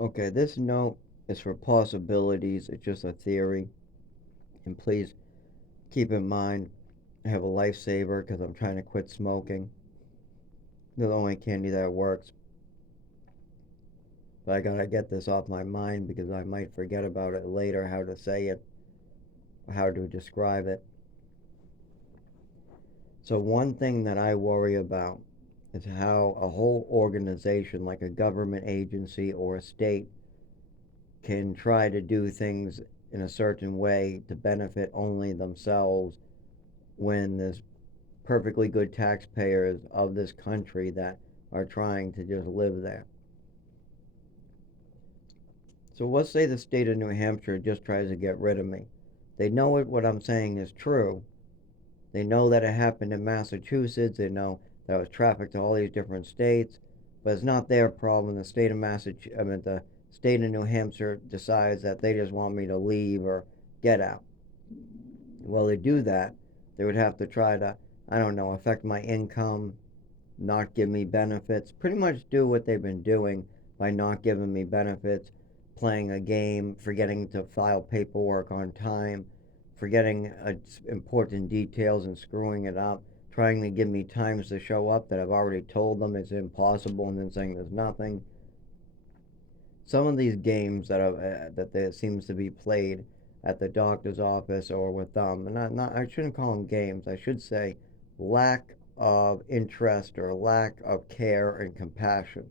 Okay, this note is for possibilities. It's just a theory. And please keep in mind, I have a lifesaver because I'm trying to quit smoking. They're the only candy that works. But I gotta get this off my mind because I might forget about it later, how to say it, or how to describe it. So, one thing that I worry about is how a whole organization, like a government agency or a state, can try to do things in a certain way to benefit only themselves when there's perfectly good taxpayers of this country that are trying to just live there. So let's say the state of New Hampshire just tries to get rid of me. They know what I'm saying is true. They know that it happened in Massachusetts. They know that I was trafficked to all these different states, but it's not their problem. The state of Massachusetts, I mean, the state of New Hampshire decides that they just want me to leave or get out. Well, to do that, they would have to try to, I don't know, affect my income, not give me benefits, pretty much do what they've been doing by not giving me benefits, playing a game, forgetting to file paperwork on time, forgetting important details and screwing it up, trying to give me times to show up that I've already told them it's impossible, and then saying there's nothing. Some of these games that there seems to be played at the doctor's office or with them, and not I shouldn't call them games. I should say lack of interest or lack of care and compassion.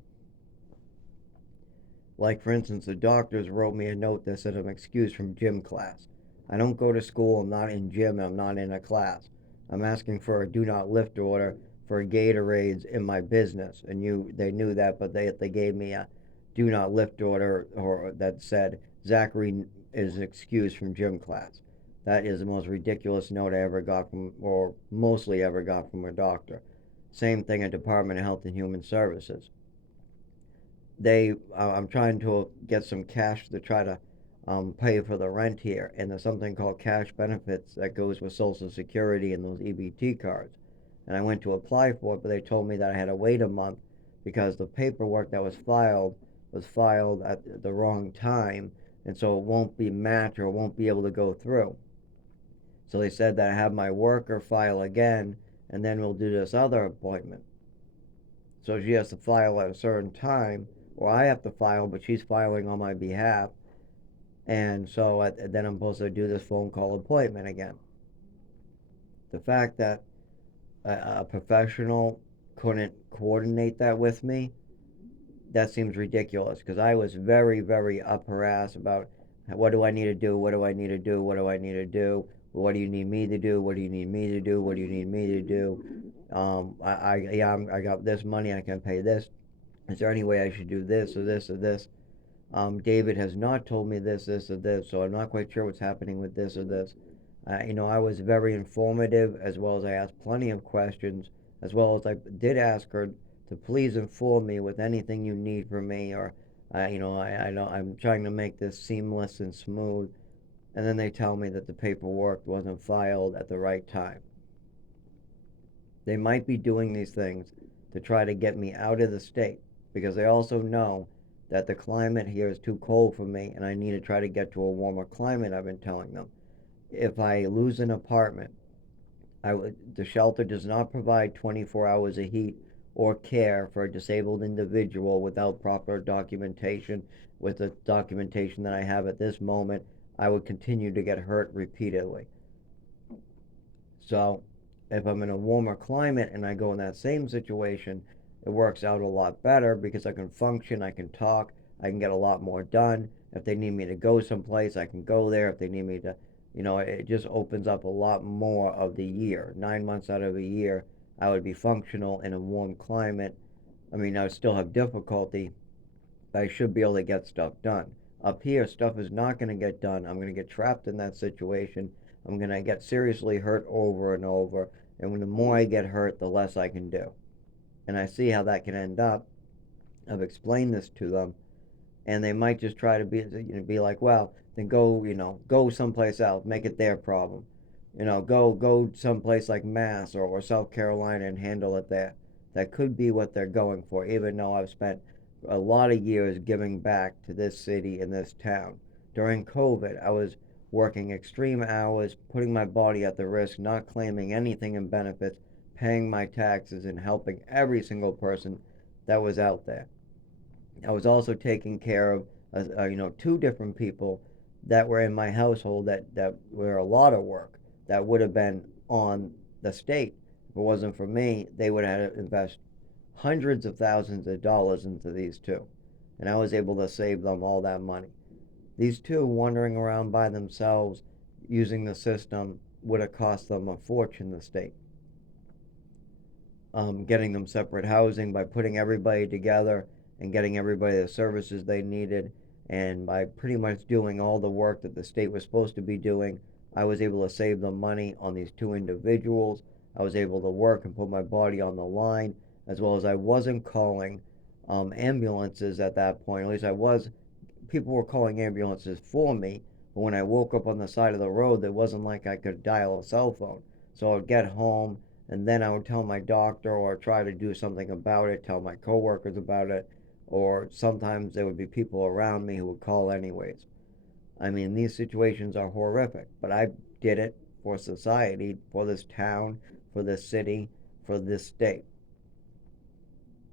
Like, for instance, the doctors wrote me a note that said I'm excused from gym class. I don't go to school, I'm not in gym, I'm not in a class. I'm asking for a do not lift order for Gatorades in my business. And they knew that, but they gave me a do not lift order or that said Zachary is excused from gym class. That is the most ridiculous note I ever got from, or mostly ever got from a doctor. Same thing at Department of Health and Human Services. I'm trying to get some cash to try to pay for the rent here, and there's something called cash benefits that goes with Social Security and those EBT cards. And I went to apply for it, but they told me that I had to wait a month because the paperwork that was filed at the wrong time, and so it won't be matched or won't be able to go through. So they said that I have my worker file again, and then we'll do this other appointment. So she has to file at a certain time, or I have to file, but she's filing on my behalf. And so then I'm supposed to do this phone call appointment again. The fact that a professional couldn't coordinate that with me, that seems ridiculous because I was very, very up her ass about what do I need to do, what do I need to do, what do I need to do, what do you need me to do, what do you need me to do, what do you need me to do. I got this money, I can pay this. Is there any way I should do this or this or this? David has not told me this, or this, so I'm not quite sure what's happening with this or this. I was very informative as well as I asked plenty of questions, as well as I did ask her to please inform me with anything you need from me, or, I don't, I'm trying to make this seamless and smooth. And then they tell me that the paperwork wasn't filed at the right time. They might be doing these things to try to get me out of the state because they also know that the climate here is too cold for me and I need to try to get to a warmer climate. I've been telling them. If I lose an apartment, the shelter does not provide 24 hours of heat or care for a disabled individual without proper documentation. With the documentation that I have at this moment, I would continue to get hurt repeatedly. So, if I'm in a warmer climate and I go in that same situation, it works out a lot better because I can function, I can talk, I can get a lot more done. If they need me to go someplace, I can go there. If they need me to, it just opens up a lot more of the year. 9 months out of a year, I would be functional in a warm climate. I mean, I would still have difficulty, but I should be able to get stuff done. Up here, stuff is not going to get done. I'm going to get trapped in that situation. I'm going to get seriously hurt over and over. And the more I get hurt, the less I can do. And I see how that can end up. I've explained this to them, and they might just try to be like, well, then go, go someplace else, make it their problem. Go someplace like Mass or South Carolina and handle it there. That could be what they're going for, even though I've spent a lot of years giving back to this city and this town. During COVID, I was working extreme hours, putting my body at the risk, not claiming anything in benefits, paying my taxes, and helping every single person that was out there. I was also taking care of, two different people that were in my household that were a lot of work that would have been on the state. If it wasn't for me, they would have had to invest hundreds of thousands of dollars into these two. And I was able to save them all that money. These two wandering around by themselves using the system would have cost them a fortune, the state. Getting them separate housing by putting everybody together and getting everybody the services they needed, and by pretty much doing all the work that the state was supposed to be doing, I was able to save them money on these two individuals. I was able to work and put my body on the line, as well as I wasn't calling ambulances at that point. At least I was. People were calling ambulances for me, but when I woke up on the side of the road, it wasn't like I could dial a cell phone. So I would get home, and then I would tell my doctor or try to do something about it, tell my coworkers about it, or sometimes there would be people around me who would call anyways. I mean, these situations are horrific, but I did it for society, for this town, for this city, for this state.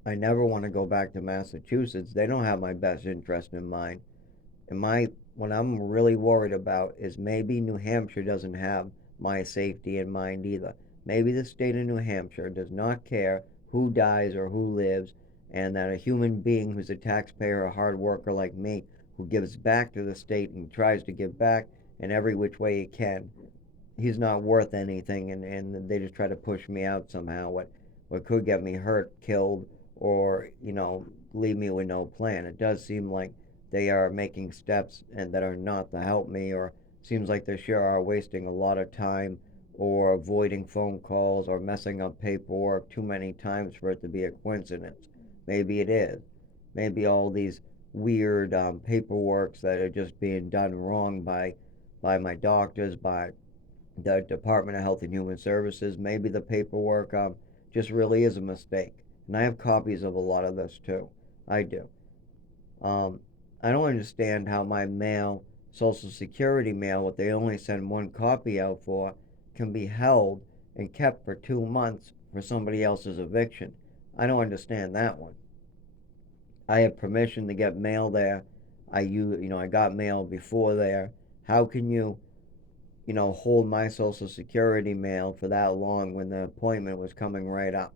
I never want to go back to Massachusetts. They don't have my best interest in mind. And what I'm really worried about is maybe New Hampshire doesn't have my safety in mind either. Maybe the state of New Hampshire does not care who dies or who lives, and that a human being who's a taxpayer, a hard worker like me, who gives back to the state and tries to give back in every which way he can, he's not worth anything, and they just try to push me out somehow. What could get me hurt, killed, or leave me with no plan. It does seem like they are making steps and that are not to help me, or seems like they sure are wasting a lot of time, or avoiding phone calls, or messing up paperwork too many times for it to be a coincidence. Maybe it is. Maybe all these weird paperworks that are just being done wrong by my doctors, by the Department of Health and Human Services. Maybe the paperwork just really is a mistake. And I have copies of a lot of this too. I do. Um, I don't understand how my mail, Social Security mail, what they only send one copy out for, can be held and kept for 2 months for somebody else's eviction. I don't understand that one. I have permission to get mail there. I got mail before there. How can you hold my Social Security mail for that long when the appointment was coming right up?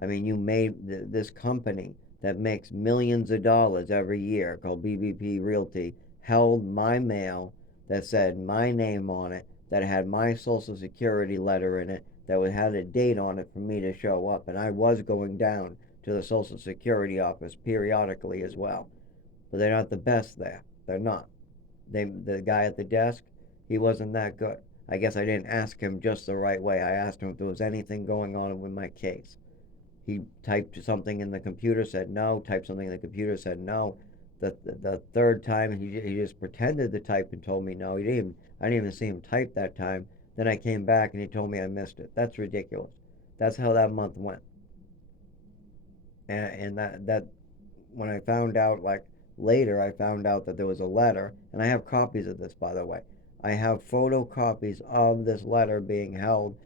I mean, you made this company that makes millions of dollars every year, called BBP Realty, held my mail that said my name on it, that had my Social Security letter in it, that had a date on it for me to show up. And I was going down to the Social Security office periodically as well. But they're not the best there. They're not. The guy at the desk, he wasn't that good. I guess I didn't ask him just the right way. I asked him if there was anything going on with my case. He typed something in the computer, said no. Typed something in the computer, said no. The third time, he just pretended to type and told me no. I didn't even see him type that time. Then I came back and he told me I missed it. That's ridiculous. That's how that month went. And that when I found out, like later, I found out that there was a letter, and I have copies of this, by the way. I have photocopies of this letter being held,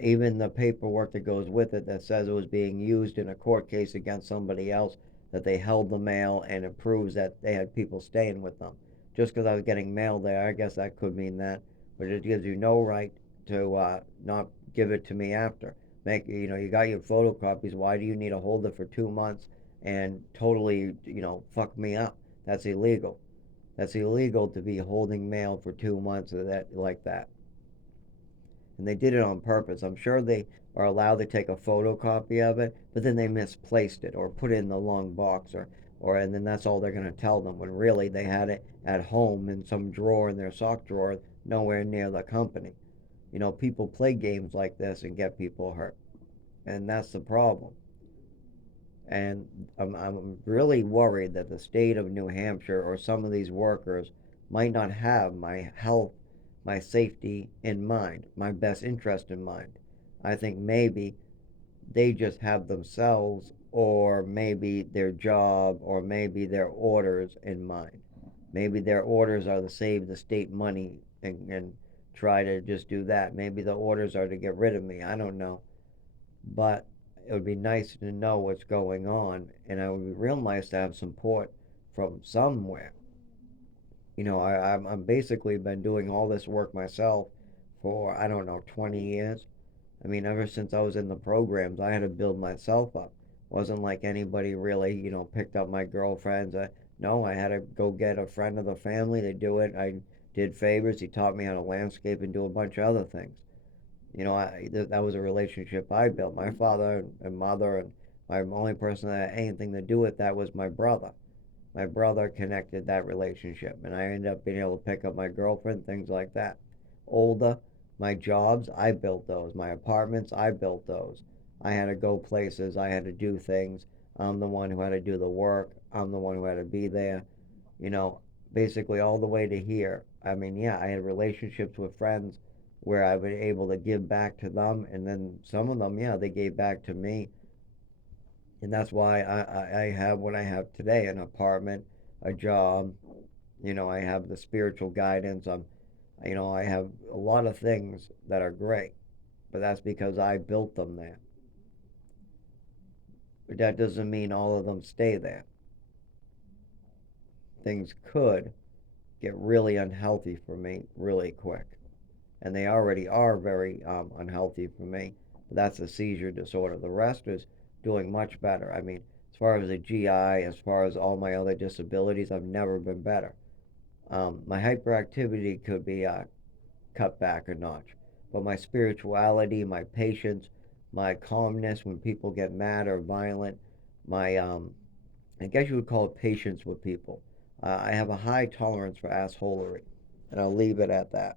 even the paperwork that goes with it that says it was being used in a court case against somebody else, that they held the mail, and it proves that they had people staying with them. Just because I was getting mail there, I guess that could mean that, but it gives you no right to not give it to me after. You got your photocopies. Why do you need to hold it for 2 months and totally fuck me up? That's illegal. That's illegal to be holding mail for 2 months or that like that. And they did it on purpose. I'm sure they are allowed to take a photocopy of it, but then they misplaced it or put it in the long box, or and then that's all they're going to tell them, when really they had it at home in some drawer in their sock drawer, nowhere near the company. People play games like this and get people hurt, and that's the problem. And I'm really worried that the state of New Hampshire or some of these workers might not have my health, my safety in mind, my best interest in mind. I think maybe they just have themselves or maybe their job, or maybe their orders in mind. Maybe their orders are to save the state money and try to just do that. Maybe the orders are to get rid of me. I don't know. But it would be nice to know what's going on, and it would be real nice to have support from somewhere. I'm basically been doing all this work myself for, I don't know, 20 years. I mean, ever since I was in the programs, I had to build myself up. It wasn't like anybody really, picked up my girlfriends. No, I had to go get a friend of the family to do it. I did favors. He taught me how to landscape and do a bunch of other things. That was a relationship I built. My father and mother, and my only person that had anything to do with that was my brother. My brother connected that relationship, and I ended up being able to pick up my girlfriend, things like that. Older, my jobs, I built those. My apartments, I built those. I had to go places, I had to do things. I'm the one who had to do the work, I'm the one who had to be there. You know, Basically all the way to here. I mean, yeah, I had relationships with friends where I was able to give back to them, and then some of them, yeah, they gave back to me, and that's why I have what I have today: an apartment, a job. I have the spiritual guidance. I have a lot of things that are great, but that's because I built them there. But that doesn't mean all of them stay there. Things could get really unhealthy for me really quick, and they already are very unhealthy for me. But that's a seizure disorder. The rest is doing much better. I mean, as far as the GI, as far as all my other disabilities, I've never been better. My hyperactivity could be cut back a notch, but my spirituality, my patience, my calmness when people get mad or violent, my I guess you would call it patience with people. I have a high tolerance for assholery, and I'll leave it at that.